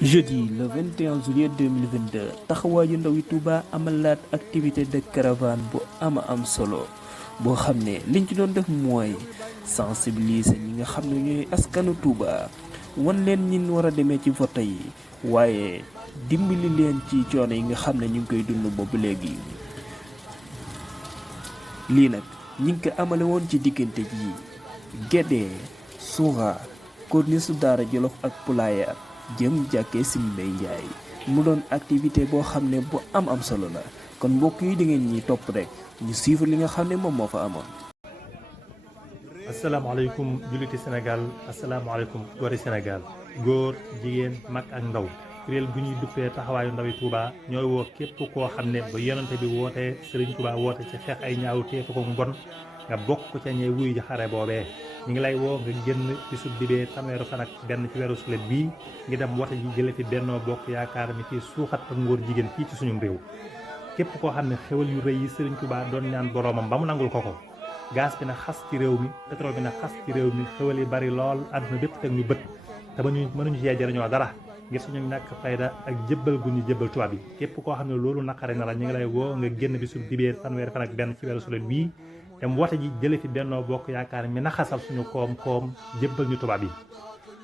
jeudi le 21 juillet 2022 taxawaayu ndaw yi Touba amalaat activité de caravane bu am solo boo xam ne liñ ci doon def mooy sensibiliser ñi nga xam ne ñooy askanu Touba wan leen ñin war a demee ci vote yi waaye dimbali leen ci coono yi nga xam ne ñu ngi koy dund boobu léegi. lii nag ñi ngi ko amale woon ci diggante ji Guédé Soura corniche Daara Jolof ak Poulaye jëm jàkkee Serigne Mbaye Ndiaye mu doon activité boo xam ne bu am solo la kon mbokk yi da ngeen ñi topp rek ñu suivre li nga xam ne moom moo fa amoon. asalaamaaleykum julliti Sénégal asalaamaaleykum góori Sénégal góor jigéen mag ak ndaw kuréel gu ñuy duppee taxawaayu ndawi Touba ñooy woo képp koo xam ne ba yonante bi wootee Serigne Touba woote ci xeex ay ñaaw teefu ko mbon nga bokk ca ñee wuyu ji xare boobee ñu ngi lay woo nga génn bisub dibee fanweeru fan ak benn ci weeru sulet bii ngi dem wote ji jële fi Benno Bokk Yaakaar mi ci suuxat ak ngóor jigéen fii ci suñu réew képp koo xam ne xewal yu rëy yi Serigne Touba doon ñaan boroomam ba mu nangul ko gaz bi na xas ci réew mi pétrole bi na xas ci réew mi xewal yi bari lool àdduna bépp teg ñu bët te ba ñu mënuñu cee jariñoo dara ngir suñu ñàkk fayda ak jébbal gu ñu jébbal tubaab yi képp koo xam ne loolu naqare na la ñu ngi lay woo nga génn bisub dibee fanweeru fan ak benn ci weeru sulet bii dem wote ji jële fi Benno Bokk Yaakaar mi naxasal suñu koom-koom jébbal ñu tubaab yi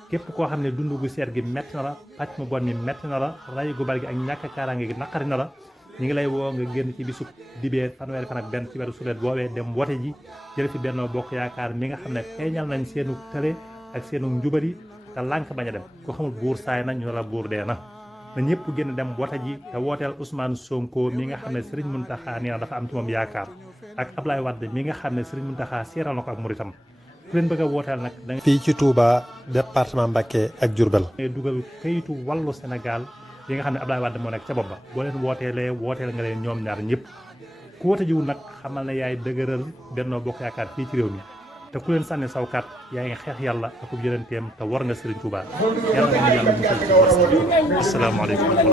képp koo xam ne dund gu seer gi metti na la pàcc mu bon mi metti na la ray gu bari gi ak ñàkk kaaraange gi naqari na la ñu ngi lay woo nga génn ci bisub dibee fanweeri fan ak benn ci weeru sulet boobee dem wote ji jële fi Benno Bokk Yaakaar mi nga xam ne feeñal nañ seenu tële ak seenu njubari te lànk bañ a dem ko xamul buur saay na ñu la buur dee na ñëpp génn dem wote ji te wooteel Ousmane Sonko mi nga xam ne Serigne Mountakha nee na dafa am ci moom yaakaar ak Ablaye Wade mi nga xam ne Serigne Mountakha seeral na ko ak muritam ku leen bëgg a wooteel nag da nga fii ci Touba département Mbacké ak Diourbel dugal kayitu wàllu Sénégal yi nga xam ne Ablaye Wade moo nekk ca bopp ba boo leen wooteel nga leen ñoom ñaar ñëpp ku woote jiwu nag xamal ne yaay dëgëral Benno Bokk Yaakaar fii ci réew mi te ku leen sànni sawkat yaa ngi xeex yàlla ak ub jëlanteem te war nga Serigne Touba yàlla na yàlla musal ci war asalaamaaleykum wa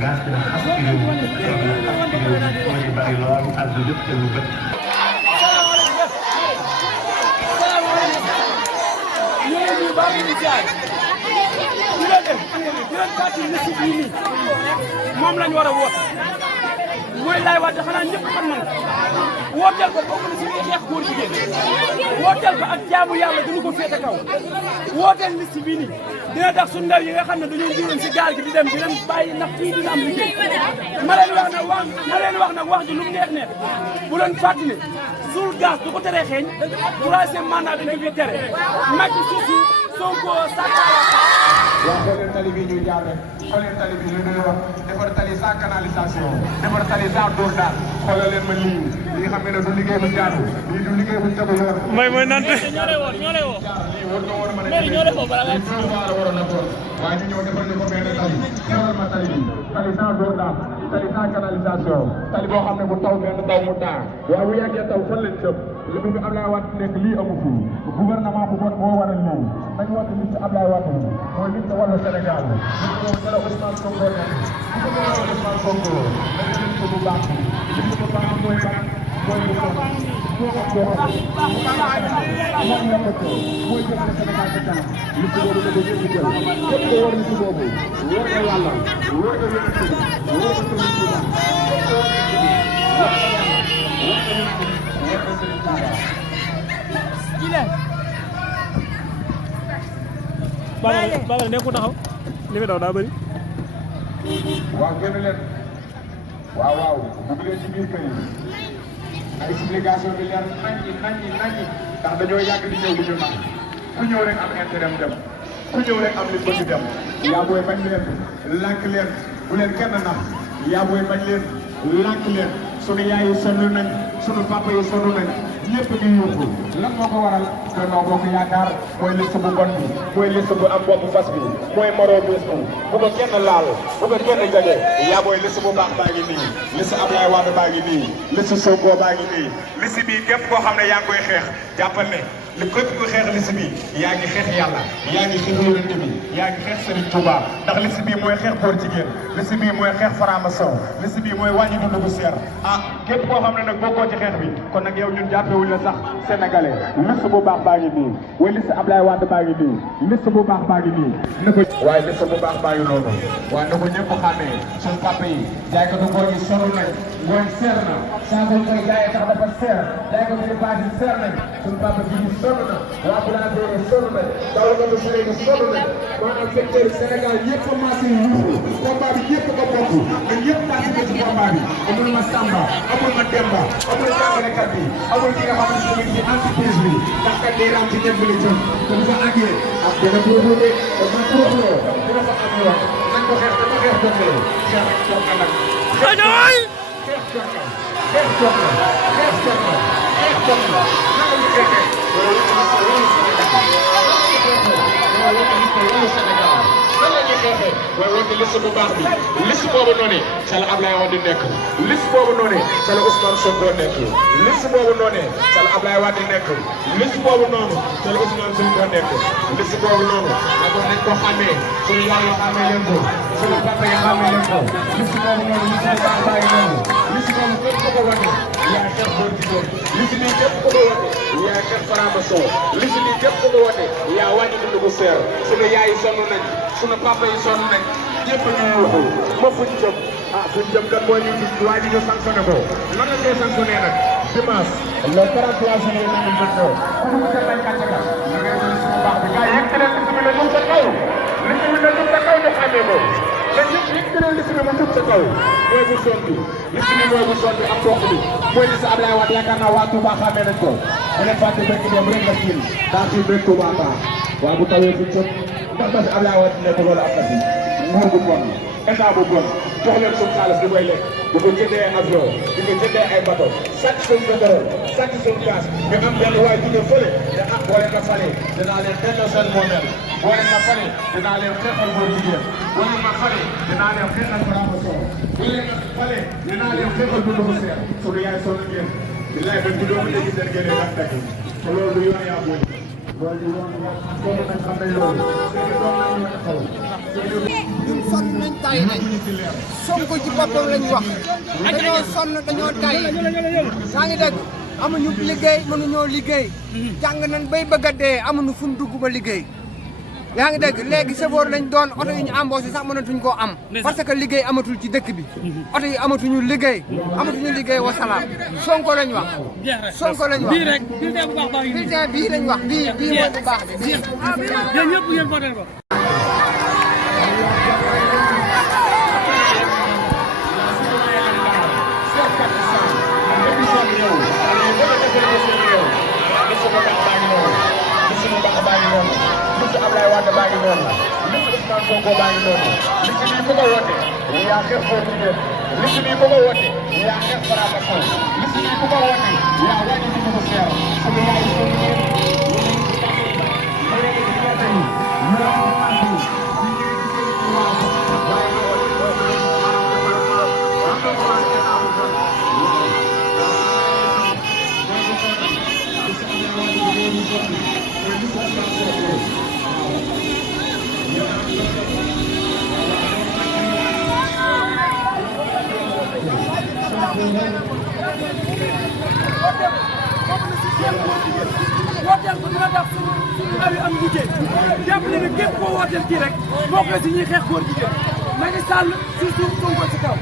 gas bi nag xas ci réew mi xas ci réew mi mooy bari lool àdduna lépp te lu bët. moom lañ war a woote mooy Laay Wade xanaa ñëpp xam nañ wooteel ko bokk na si ñuy xeex góor jigéen wooteel ko ak jaamu yàlla gënu ko féete kaw wooteel liste bii nii dina tax suñu ndaw yi nga xam ne dañoo juróon si gaal gi di dem di leen bàyyi ndax fii dina am liggéey ma leen wax nag wax ji lu mu neex neex bu leen fàttali ne suul gaz du ko teree xeeñ troisième mandat dañ ko fi tere Macky suuf si Sonko sàkkaaya waaw xooleen tali bi ñuy jaar rek xooleen tali bi ñu doon wax defar tali sans canalisation defar tali sans dóor daal xoolal leen ma lii nga xam ne du liggéey bu jaadu lii du liggéey bu tegu yoon. mooy nante ñoo lay woo lii war na war a mën a waroon a doon waaye ñu ñëw defal ñu ko benn tali defaral ma tali bi tali sans dóor daal tali sans canalisation tali boo xam ne bu taw benn taw mu taa waaye bu yàggee taw fan lañ jëm li bi Ablaye Wade nekk lii amu fi gouvernement bu bon moo waral lii nañ woote liste Ablaye Wade mooy liste wàllu Sénégal li ko dara Ousmane Sonko nekk li ko dara Ousmane Sonko nañ liste bu baax liste bu baax mooy baax mooy lu baax moo xam boo xam moom la ko mooy jëmale Sénégal ca kanam liste boobu la ko jël jël képp ko war liste boobu wóor na yàlla wóor na yëkkati wóor na Serigne Touba Baba nekku taxaw li fi daw daa bëri waaw génn leen waaw dugg leen ci biir kër yi ay explication bi leer naññi ndax dañoo yàgg di ñëw di ñu nax ku ñëw rek am intérêt mu dem ku ñëw rek am li bëgg dem yaa booy bañ leen lànk leen bu leen kenn nax yaa booy bañ leen lànk leen sunu yaay yi sonn nañ sunu papa yi sonn nañ ñëpp ngi yóbbu lan moo ko waral Benno Bokk Yaakaar mooy liste bu bon bi mooy liste bu am bopp fas bi mooy moro bis bu ko kenn laal bu ko kenn jege yaa booy liste bu baax baa ngi nii liste Ablaye Wade baa ngi nii liste Sonko baa ngi nii liste bii képp koo xam ne yaa ngi koy xeex jàppal ne li képp ku xeex liste bi yaa ngi xeex yàlla yaa ngi xeex yonent bi yaa ngi xeex Serigne Touba ndax liste bi mooy xeex góor jigéen liste bi mooy xeex franc-maçon liste bi mooy wàññi dund bu seer képp koo xam ne nag bokkoo ci xeex bi kon nag yow ñun jàppewuñ la sax sénégalais liste bu baax baa ngi nii way liste Ablaye Wade baa ngi nii liste bu baax baa ngi nii na ko waaye liste bu baax baa ngi noonu waaye na ko ñëpp xàmmee suñu papa yi jaay ko ngooñ yi sonn nañ ngooñ seer na saa ko koy jaayee sax dafa seer jaay ko ñu paas yi seer nañ suñu papa ji ñu sonn na waa boulangerie yi sonn nañ dawalkatu sere yi sonn nañ maanaam secteur Sénégal yëpp commencé yuuxu combat bi yëpp ko bokk ñun yëpp participé ci combat bi amul ma Samba amul ma Demba amul jàngalekat bi amul ki nga xam ne ci entreprise bi ndax kat day raam ci ñëpp li jëm te bu fa àggee ak dana proposé dana proposé dina fa am yoon nañ ko xeex dafa xeex jotee xeex jot na nag xeex jot na xeex jot na xeex jot na xeex jot na xeex jot na naka ñu xeexee loolu Sénégal nan la ñuy xeexee mooy woote liste bu baax bi liste boobu noonu ca la Ablaye Wade nekk liste boobu noonu ca la Ousmane Sonko nekk liste boobu noonu ca la Ablaye Wade nekk liste boobu noonu ca la Ousmane Sonko nekk liste boobu noonu nag nañ ko xàmmee suñu yaay yi xàmmee leen ko suñu papa yi xàmmee leen ko liste boobu noonu liste bu baax bàyyi noonu liste boobu képp ku ko wote yaa xeex góor jigéen liste bi képp ku ko wote yaa xeex franc-maçon liste bi képp ku ko wote yaa wàññi dund bu seer suñu yaay yi sonn nañ suñu papa yi sonn nañ ñëpp ñu waxu ma fuñ jëm fuñ jëm kat mooy ñu gis waa ji ñu sanctionné ko lan la koy sanctionné nag dimanche le 33 juillet 2022 ku dugg ca bañ kàcce ka da ngay jël suñu baax bi gars yëg leen liste bi la jëm ca kaw liste bi la jëm ca kaw ñu xamee ko mais ñëpp yëg leen liste bi mu jëm ca kaw mooy bu son bi liste bi mooy bu son bi ak toq bi mooy liste Ablaye Wade yaakaar naa waa Touba xamee nañ ko bu leen fàtte bëgg dem rek la fiil daa fi bëgg Touba baax waa bu tawee fi cot ndax ba fi Ablaye Wade nekk loolu am na fi nguur bu bon état bu bon jox leen suñu xaalis di koy lekk di ko jëndee avion di ko jëndee ay bateau sàcc suñu pétrole sàcc suñu gaz ñu am benn waay jóge fële te boo leen ma falee dinaa leen delloo seen moomeel boo leen ma falee dinaa leen xeexal góor jigéen boo leen ma falee dinaa leen xeexal franc-maçon boo leen ma falee dinaa leen xeexal dundu bu seer suñu yaay sonn ngeen billaay ba juddoo ba léegi seen génne ak dakk te loolu du yoon yaa booy loolu du yoon sonn nañ xam nañ loolu seeni doom nañ ñu taxaw ñun sonn nañ tay nañ Sonko ci boppam lañ wax dañoo sonn dañoo tay yaa ngi dégg amuñu liggéey mënuñoo liggéey jàng nañ bay bëgg a dee amuñu fu ñu dugg ba liggéey yaa ngi dégg léegi chauffeur lañ doon oto yi ñu embauché sax mënatuñ koo am parce que liggéey amatul ci dëkk bi oto yi amatuñu liggéey wa salaam Sonko lañ wax Sonko lañ wax bii rek bulletin bu baax baa ngi nii bulletin bii lañ wax bii mooy bu baax bi yéen ñëpp ngeen voté ko liste Ablaye Wade baa ngi noonu liste Ousmane Sonko baa ngi noonu liste bii ku ko woote yaa xeex góor jigéen liste bii ku ko woote yaa xeex franc-maçon liste bii ku ko woote yaa wàññi dund bu seer suñu yaay sonn ngeen wooteel ko dina tax suñu ndaw yi am liggéey jàpp ne képp koo wooteel kii rek bokk na si ñuy xeex góor jigéen Macky Sall surtout Sonko ci kaw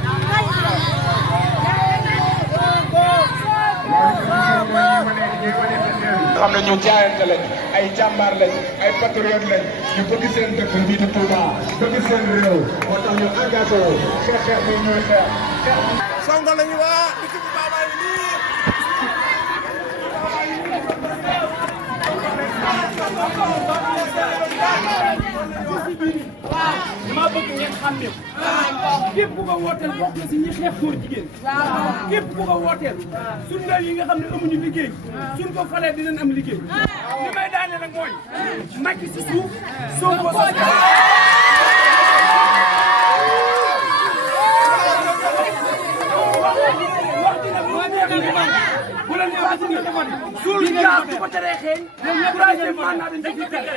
xam ne ñu jaayante lañ ay jàmbaar lañ ay patriote lañ ñu bëgg seen dëkk bii di Touba bëgg seen réew moo tax ñu engagé wu xeex bi ñuy xeex Sonko lañu waa dëkk bu baax baa ngi nii dama bëgg ngeen xam ne képp ku ko wooteel bokk na si ñi xeex góor jigéen képp ku ko wooteel suñ ndaw yi nga xam ne amuñu liggéey suñ ko falee dinañ am liggéey li may daane nag mooy Macky si suuf Sonko si kaw wax ji nag bu leen suul gaz bu ko teree xeeñ troisième mandat dañ ko fi tere